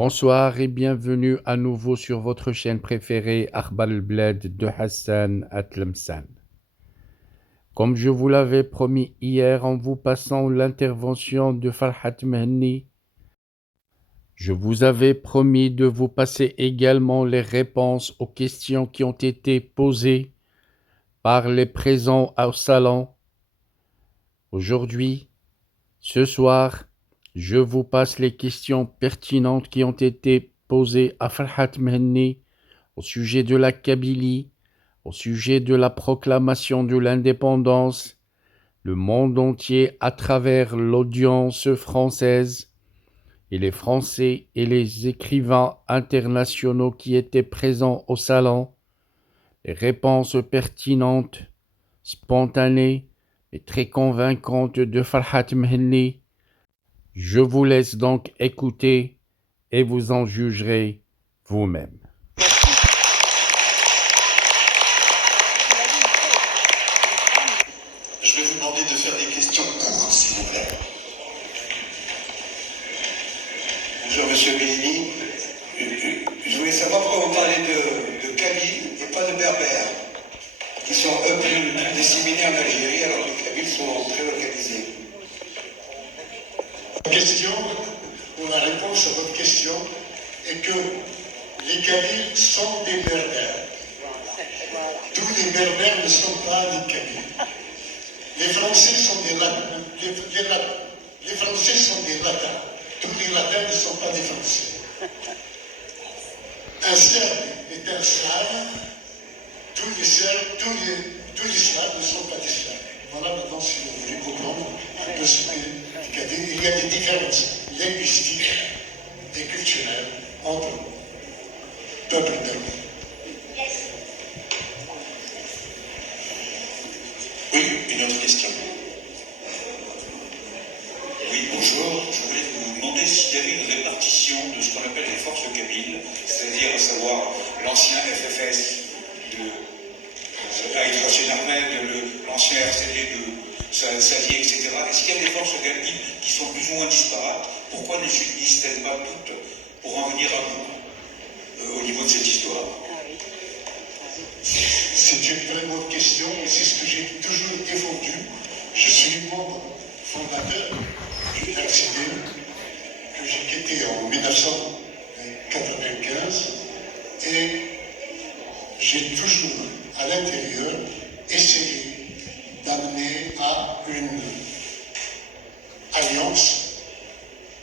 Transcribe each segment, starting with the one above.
Bonsoir et bienvenue à nouveau sur votre chaîne préférée Akhbar al-Bled de Hassan Atlemsan. Comme je vous l'avais promis hier en vous passant l'intervention de Farhat Mehni, je vous avais promis de vous passer également les réponses aux questions qui ont été posées par les présents au salon. Aujourd'hui, ce soir, je vous passe les questions pertinentes qui ont été posées à Farhat Mehni au sujet de la Kabylie, au sujet de la proclamation de l'indépendance, le monde entier à travers l'audience française et les Français et les écrivains internationaux qui étaient présents au salon, les réponses pertinentes, spontanées et très convaincantes de Farhat Mehni. Je vous laisse donc écouter et vous en jugerez vous-même. Je vais vous demander de faire des questions courtes, s'il vous plaît. Bonjour, Monsieur Bellini. Je voulais savoir pourquoi vous parlez de Kabyles et pas de Berbères, qui sont eux plus disséminés en Algérie, alors que les Kabyles sont très localisés. La question, ou la réponse à votre question, est que les Kabyles sont des Berbères. Tous les Berbères ne sont pas des Kabyles. Les Français sont des Latins. Les Français sont des Latins. Tous les Latins ne sont pas des Français. Un Serbe est un Slave. Tous les Slaves ne sont pas des Slaves. Voilà maintenant, si vous voulez comprendre un peu ce qu'est Kabylie. Il y a des différences linguistiques et culturelles entre peuples berbères. Oui, une autre question. Oui, bonjour. Je voulais vous demander s'il y avait une répartition de ce qu'on appelle les forces kabyles, c'est-à-dire à savoir l'ancien FFS de Haït Hossein Ahmed, l'ancien RCD de Sadi, etc. Est-ce qu'il y a des forces kabyles qui sont plus ou moins disparates? Pourquoi ne s'unissent-elles pas toutes pour en venir à bout au niveau de cette histoire? C'est une très bonne question et c'est ce que j'ai toujours défendu. Je suis membre fondateur du RCD que j'ai quitté en 1995 et j'ai toujours à l'intérieur essayé d'amener à une alliance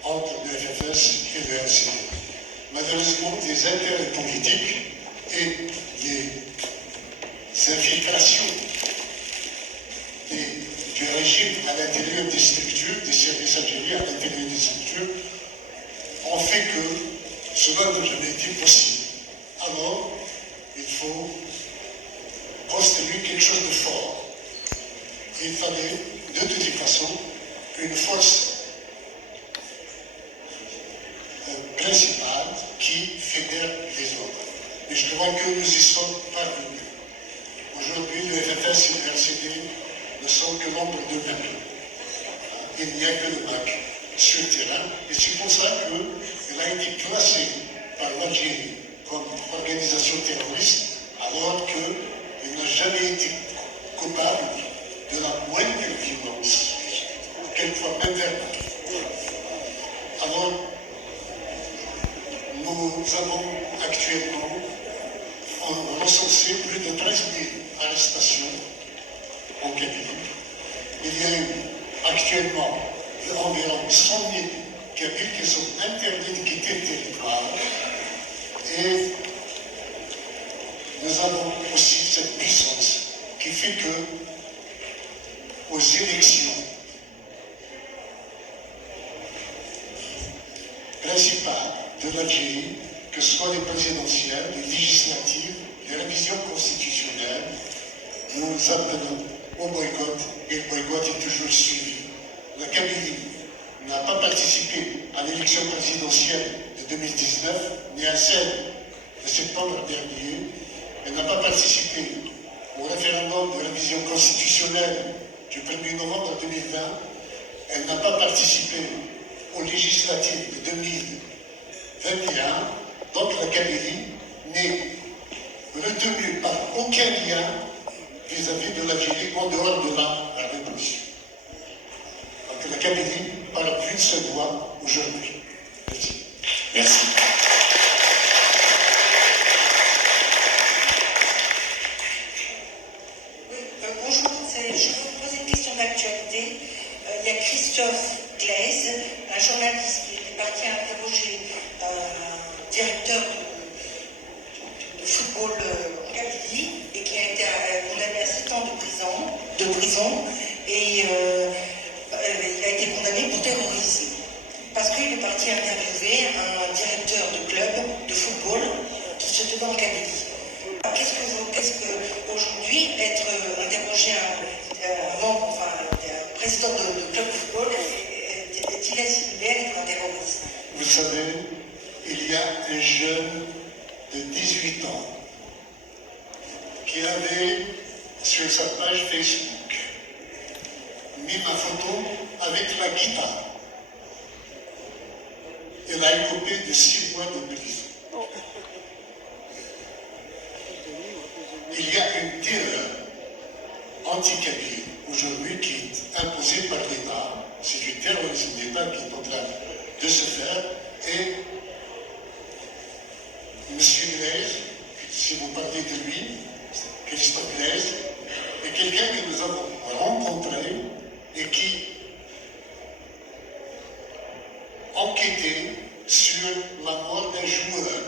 entre le FFS et le RCD. Malheureusement, les intérêts politiques et les infiltrations du régime à l'intérieur des structures, des services algériens à l'intérieur des structures, ont fait que cela n'a jamais été possible. Alors, il faut construire quelque chose de fort. Il fallait, de toute façon, une force principale qui fédère les autres. Et je crois que nous y sommes parvenus. Aujourd'hui, le FFS et le RCD ne sont que nombre de membres. Il n'y a que le MAC sur le terrain. Et c'est pour ça qu'il a été classé par l'Algérie comme organisation terroriste, alors qu'il n'a jamais été coupable de la moindre violence, quelquefois même verbale. Alors, nous avons actuellement recensé plus de 13 000 arrestations en Kabylie. Il y a eu actuellement environ 100 000 Kabyles qui sont interdits de quitter le territoire. Et nous avons aussi cette puissance qui fait que aux élections principales de l'Algérie, que ce soit les présidentielles, les législatives, les révisions constitutionnelles, nous appelons au boycott et le boycott est toujours suivi. La Kabylie n'a pas participé à l'élection présidentielle de 2019, ni à celle de septembre dernier. Elle n'a pas participé au référendum de révision constitutionnelle du 1er novembre 2020. Elle n'a pas participé aux législatives de 2021 21, donc la Kabylie n'est retenue par aucun lien vis-à-vis de l'Algérie en dehors de la révolution. Donc la Kabylie parle d'une seule voix aujourd'hui. Merci. Merci. Bonjour, je vais vous poser une question d'actualité. Il y a Christophe Glaise, un journaliste qui est parti interroger un directeur de football en Kabylie et qui a été condamné à 7 ans de prison et il a été condamné pour terrorisme parce qu'il est parti interviewer un directeur de club de football qui se tenait en Kabylie. Qu'est-ce que aujourd'hui être interrogé un membre, enfin un président de club de football est-il assimilé à être un terroriste? Vous savez, il y a un jeune de 18 ans qui avait sur sa page Facebook mis ma photo avec la guitare. Il a écopé de 6 mois de prison. Il y a une terreur anti-Kabylie aujourd'hui qui est imposée par l'État. C'est du terrorisme d'État qui est en train de se faire. Et M. Glaise, si vous parlez de lui, Christophe Glaise, est quelqu'un que nous avons rencontré et qui enquêtait sur la mort d'un joueur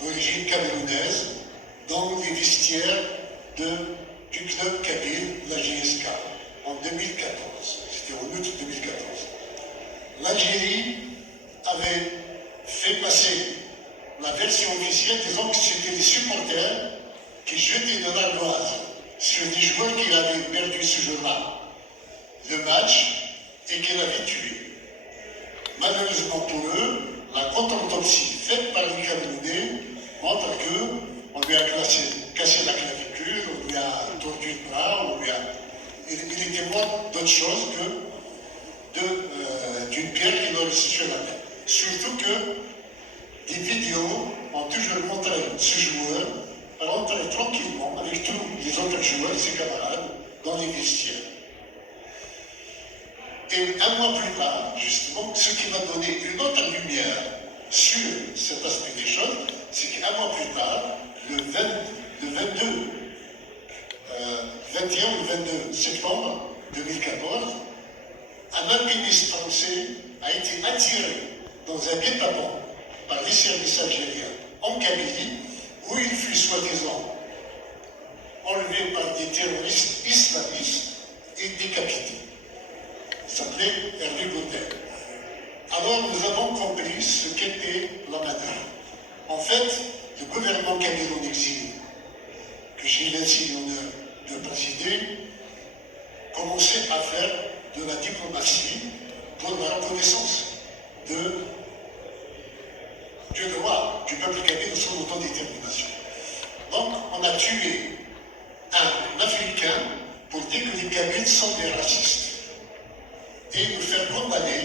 d'origine camerounaise dans les vestiaires du club kabyle, la GSK, en 2014. C'était en août 2014. L'Algérie avait fait passer la version officielle disant que c'était des supporters qui jetaient de l'ardoise sur des joueurs qu'il avait perdus ce jour-là, le match, et qu'il avait tués. Malheureusement pour eux, la contre-autopsie faite par les Camerounais montre qu'on lui a cassé la clavicule, on lui a tordu le bras, il était mort d'autre chose que d'une pierre qu'il aurait reçue sur la tête. Surtout que des vidéos ont toujours montré ce joueur rentrer tranquillement avec tous les autres joueurs, ses camarades, dans les vestiaires. Et un mois plus tard, justement, ce qui m'a donné une autre lumière sur cet aspect des choses, c'est qu'un mois plus tard, le 21 ou 22 septembre 2014, un alpiniste français a été attiré dans un guet-apens par les services algériens en Kabylie, où il fut soi-disant enlevé par des terroristes islamistes et décapité. Il s'appelait Hervé Gautel. Alors nous avons compris ce qu'était la manœuvre. En fait, le gouvernement kabyle en exil, que j'ai l'insigne honneur de présider, commençait à faire de la diplomatie pour la reconnaissance du droit du peuple kabyle de son autodétermination. Donc on a tué un Africain pour dire que les Kabyles sont des racistes et nous faire condamner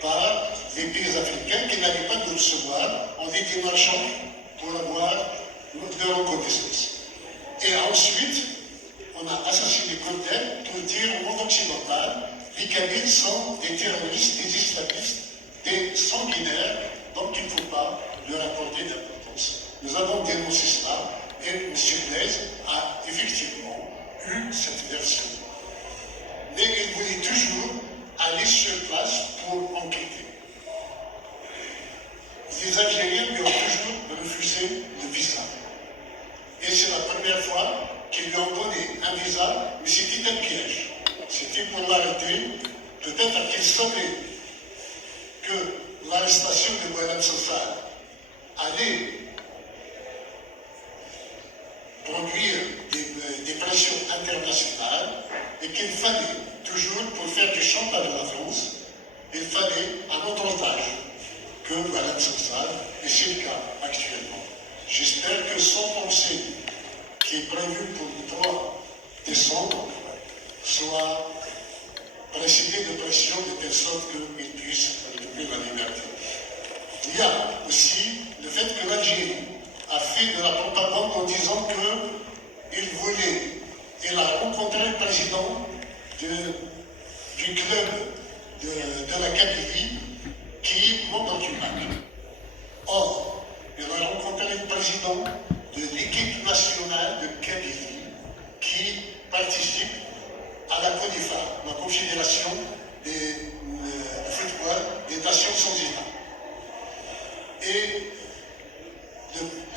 par les pays africains qui n'avaient pas de recevoir en les démarchant pour avoir de reconnaissance. Et ensuite, on a assassiné Gautel pour dire au monde occidental les Kabyles sont des terroristes, des islamistes, des sanguinaires, donc il ne faut pas leur accorder d'importance. Nous avons dénoncé cela et M. Glaise a effectivement eu cette version. Mais il voulait toujours aller sur place pour enquêter. Les Algériens lui ont toujours refusé le visa. Et c'est la première fois qu'ils lui ont donné un visa, mais c'était un piège. C'était pour l'arrêter. Peut-être qu'il savait que l'arrestation de Boualem Sassal allait produire des pressions internationales et qu'il fallait toujours, pour faire du chantage à la France, il fallait un autre otage que Boualem Sassal, et c'est le cas actuellement. J'espère que son procès, qui est prévu pour le 3 décembre, soit précédé de pression de telle sorte qu'il puisse retrouver la liberté. Il y a aussi le fait que l'Algérie a fait de la propagande en disant qu'il voulait, elle a rencontré le président du club de la Kabylie qui est membre du MAC. Or, elle a rencontré le président de l'équipe nationale de Kabylie qui participe à la CONIFA, la Confédération du football des nations sans État. Et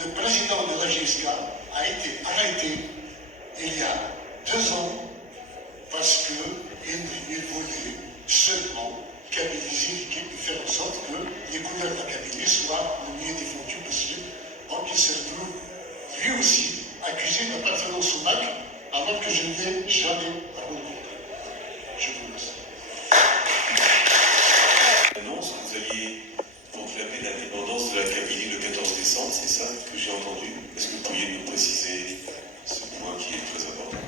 le président de la GSK a été arrêté il y a 2 ans parce qu'il voulait seulement kabyliser l'équipe et faire en sorte que les couleurs de la Kabylie soient le mieux défendues possible. Donc il se retrouve lui aussi accusé d'appartenance au MAC alors que je ne l'ai jamais rencontré. Je vous remercie. Annonce que vous alliez proclamer l'indépendance de la Kabylie le 14 décembre, c'est ça que j'ai entendu? Est-ce que vous pourriez nous préciser ce point qui est très important?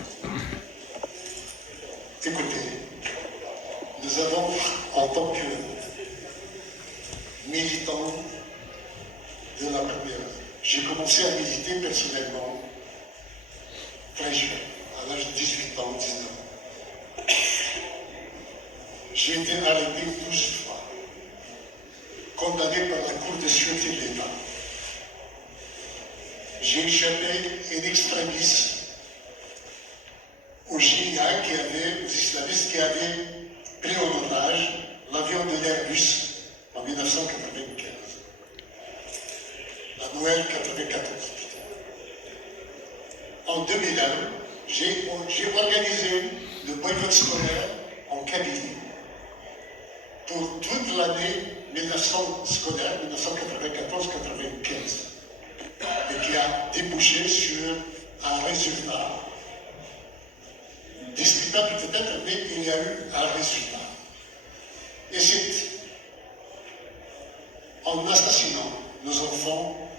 Écoutez, nous avons, en tant que militants de la première, j'ai commencé à militer personnellement très jeune, à l'âge de 18 ans, 19 ans. J'ai été arrêté 12 fois, condamné par la Cour de sûreté de l'État. J'ai échappé in extremis aux GIA aux islamistes qui avaient pris en otage l'avion de l'Airbus en 1995, à Noël 1994. En 2001, j'ai organisé le boycott scolaire en Kabylie pour toute l'année 1900 scolaire, 1994-95, et qui a débouché sur un résultat discutable peut-être, mais il y a eu un résultat. Et c'est en assassinant nos enfants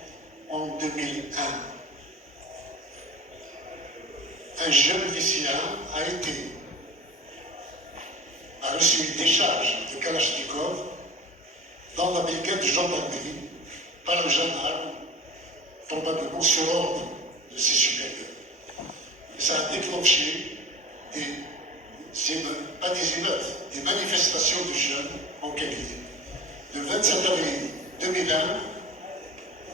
en 2001. Un jeune lycéen a reçu une décharge de Kalachnikov dans la brigade de gendarmerie par un gendarme, probablement sur ordre de ses supérieurs. Et ça a déclenché pas des émeutes, des manifestations de jeunes en Kabylie. Le 27 avril 2001,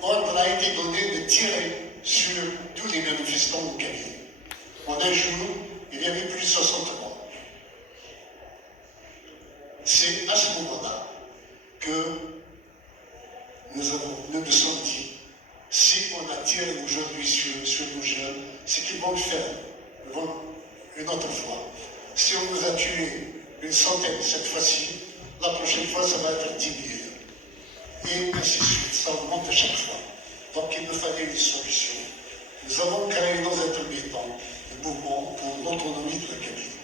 ordre a été donné de tirer sur tous les manifestants en Kabylie. En un jour, il y avait plus de 60 morts. C'est à ce moment-là que nous nous sommes dit, si on a tiré aujourd'hui sur nos jeunes, c'est qu'ils vont le faire une autre fois. Si on nous a tués une centaine cette fois-ci, la prochaine fois, ça va être 10 000. Et ainsi de suite, ça augmente à chaque fois. Donc il nous fallait une solution. Nous avons créé dans un premier temps le mouvement pour l'autonomie de la Kabylie,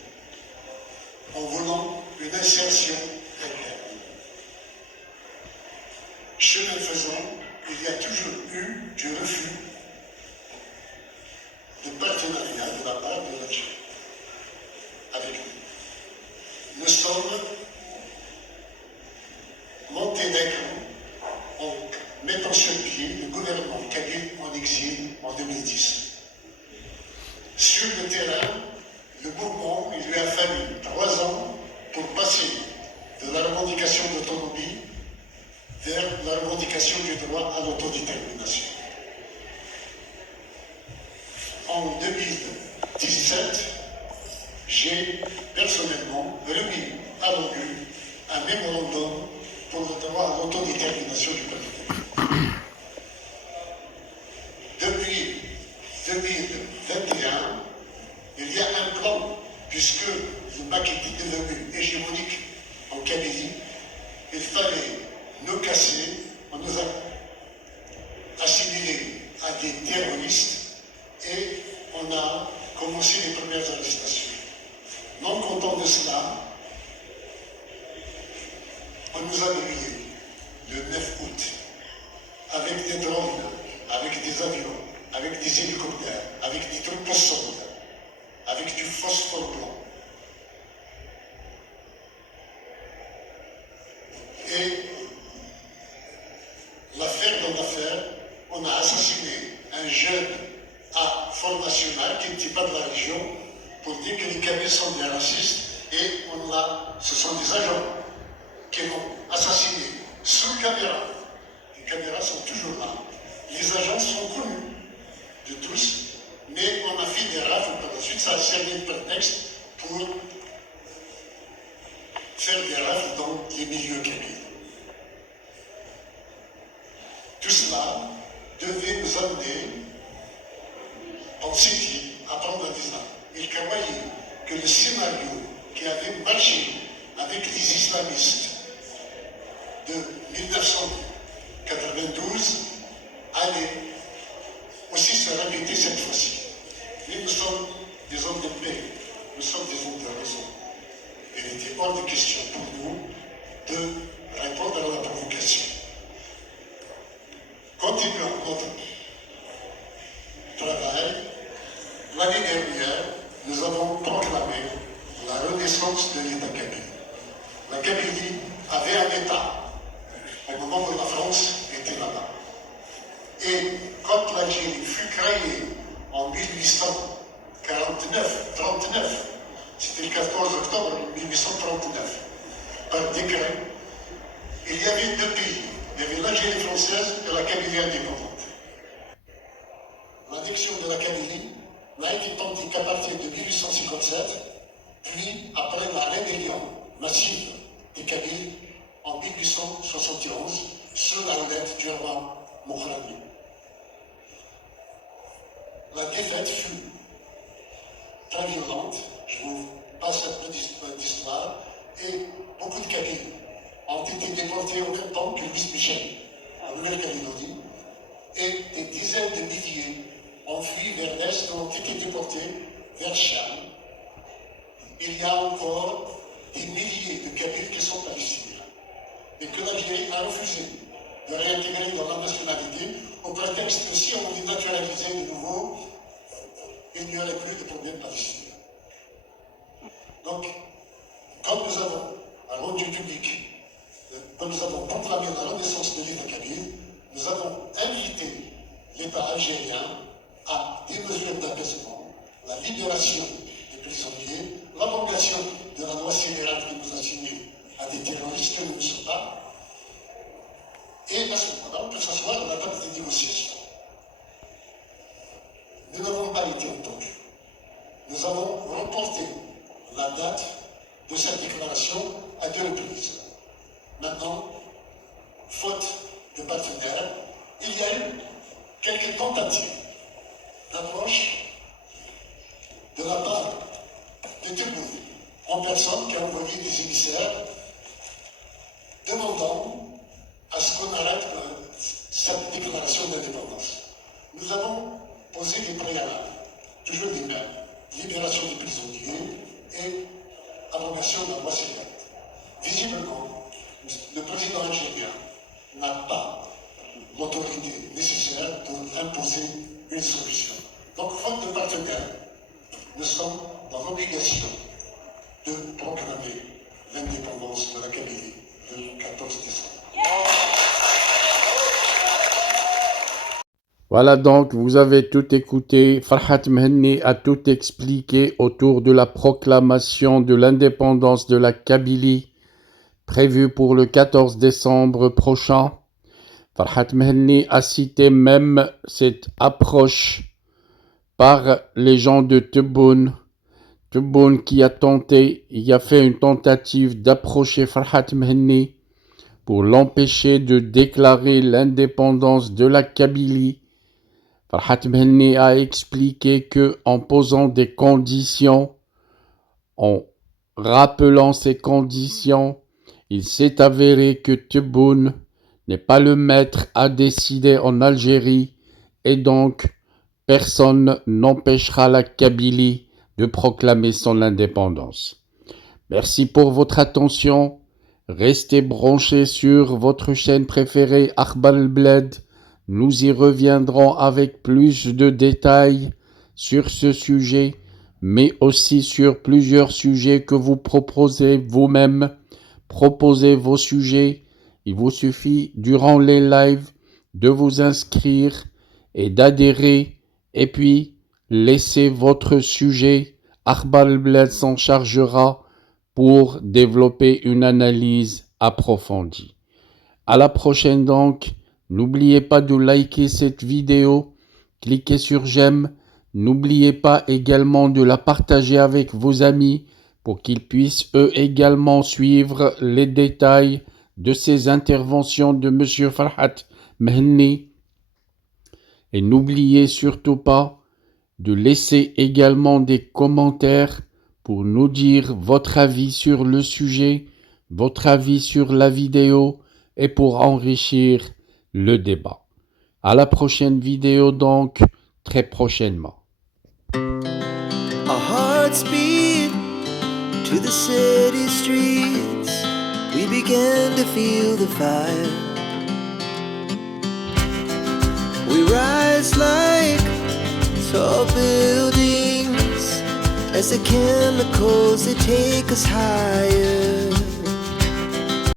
en voulant une insertion interne. Chemin faisant, il y a toujours eu du refus de partenariat de la part de l'Algérie avec nous. Nous sommes montés d'un cran en mettant sur pied le gouvernement kabyle en exil en 2010. Sur le terrain, le mouvement, il lui a fallu 3 ans pour passer de la revendication d'autonomie vers la revendication du droit à l'autodétermination. En 2017, j'ai personnellement remis à l'ONU un mémorandum pour le droit à l'autodétermination du peuple kabyle. Depuis 2021, il y a un plan, puisque le MAC était devenu hégémonique en Kabylie, il fallait nous casser, on nous a assimilés à des terroristes et on a commencé les premières arrestations. Non content de cela, on nous a brûlés le 9 août avec des drones, avec des avions, avec des hélicoptères, avec des troupes au sol, avec du phosphore blanc. Et région pour dire que les Kabyles sont des racistes et ce sont des agents qui l'ont assassiné sous caméra. Les caméras sont toujours là. Les agents sont connus de tous, mais on a fait des rafles par la suite. Ça a servi de prétexte pour faire des rafles dans les milieux kabyles. Tout cela devait nous amener en Syrie à prendre des armes. Il croyait que le scénario qui avait marché avec les islamistes de 1992 allait aussi se répéter cette fois-ci. Mais nous sommes des hommes de paix, nous sommes des hommes de raison. Il était hors de question pour nous de répondre à la provocation. Continuons notre travail. L'année dernière, nous avons proclamé la renaissance de l'État kabyle. La Kabylie avait un État au moment où la France était là-bas. Et quand l'Algérie fut créée en 1839, c'était le 14 octobre 1839, par décret, il y avait deux pays. Il y avait l'Algérie française et la Kabylie indépendante. L'annexion de la Kabylie n'a été tentée qu'à partir de 1857, puis après la rébellion massive des Kabyles en 1871, sous la houlette du roi Mourani. La défaite fut très violente, je vous passe un peu d'histoire, et beaucoup de Kabyles ont été déportés au même temps que Louis Michel, en Nouvelle-Calédonie, et des dizaines de milliers ont fui vers l'Est, ont été déportés vers Cham. Il y a encore des milliers de Kabyles qui sont palestiniens, et que l'Algérie a refusé de réintégrer dans la nationalité, au prétexte que si on les naturalisait de nouveau, il n'y aurait plus de problème palestinien. Donc, quand nous avons rendu public, quand nous avons proclamé la renaissance de l'État kabyle, nous avons invité l'État algérien à des mesures d'apaisement, la libération des prisonniers, l'abrogation de la loi scélérate qui nous assignait à des terroristes que nous ne sommes pas, et à ce moment-là, on peut s'asseoir à la table des négociations. Nous n'avons pas été entendus. Nous avons reporté la date de cette déclaration à 2 reprises. Maintenant, faute de partenaires, il y a eu quelques tentatives d'approche de la part de Tebboune, en personne qui a envoyé des émissaires demandant à ce qu'on arrête cette déclaration d'indépendance. Nous avons posé des préalables, toujours les mêmes, libération des prisonniers et abrogation de la loi scélérate. Visiblement, le président algérien n'a pas l'autorité nécessaire pour imposer une solution. Donc, faute de partenaires, nous sommes dans l'obligation de proclamer l'indépendance de la Kabylie le 14 décembre. Voilà donc, vous avez tout écouté. Farhat Mehenni a tout expliqué autour de la proclamation de l'indépendance de la Kabylie prévue pour le 14 décembre prochain. Farhat Mehenni a cité même cette approche par les gens de Tebboune. Tebboune qui a fait une tentative d'approcher Farhat Mehenni pour l'empêcher de déclarer l'indépendance de la Kabylie. Farhat Mehenni a expliqué que en posant des conditions, en rappelant ces conditions, il s'est avéré que Tebboune n'est pas le maître à décider en Algérie et donc personne n'empêchera la Kabylie de proclamer son indépendance. Merci pour votre attention. Restez branchés sur votre chaîne préférée Akhbar al-Bled. Nous y reviendrons avec plus de détails sur ce sujet, mais aussi sur plusieurs sujets que vous proposez vous-même. Proposez vos sujets. Il vous suffit, durant les lives, de vous inscrire et d'adhérer. Et puis, laissez votre sujet. Akhbar al-Blad s'en chargera pour développer une analyse approfondie. À la prochaine donc. N'oubliez pas de liker cette vidéo, cliquez sur j'aime. N'oubliez pas également de la partager avec vos amis pour qu'ils puissent eux également suivre les détails de ces interventions de M. Farhat Mehenni. Et n'oubliez surtout pas de laisser également des commentaires pour nous dire votre avis sur le sujet, votre avis sur la vidéo et pour enrichir le débat. À la prochaine vidéo donc, très prochainement. Our hearts beat to the city streets. We began to feel the fire. We rise like tall buildings as the chemicals they take us higher.